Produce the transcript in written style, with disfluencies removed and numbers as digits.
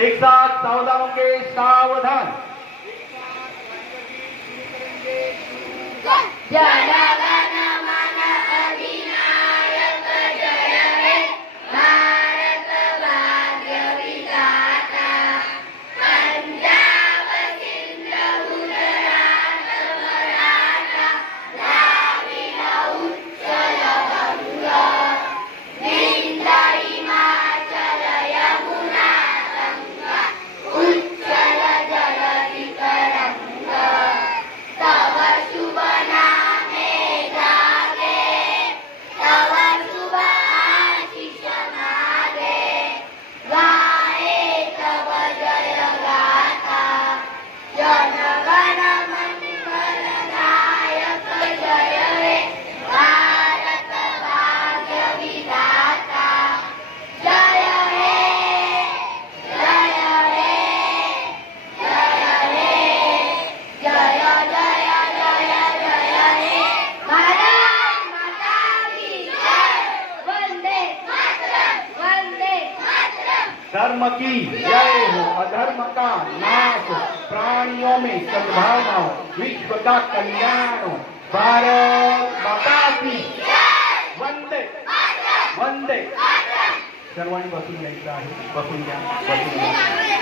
एक साथ 14 मंगे सावधान। जनगण मन अधिनायक जय हे भारत भाग्य विधाता पंजाब सिंध गुजरात मराठा द्राविड उत्कल गंगा विंध्य हिमाचल यमुना गंगा उच्चल जलधि तरंगा तव शुभ नामे जागे तव शुभ आशीष मागे गाए तव जय गाथा जनगण मंगल नायक जय हे भारत भाग्य विधाता जय हे जय हे जय हे जय जय जय जय हे भारत माता की जय वंदे मातरम वंदे मातरम। धर्म की जय हो, अधर्म का नाश हो, प्राणियों में सद्भावना हो, विश्व का कल्याण हो। भारत माता की वंदे वंदे। सर्वांनी बसून घ्यायचं आहे, बसून घ्या, बसून घ्या।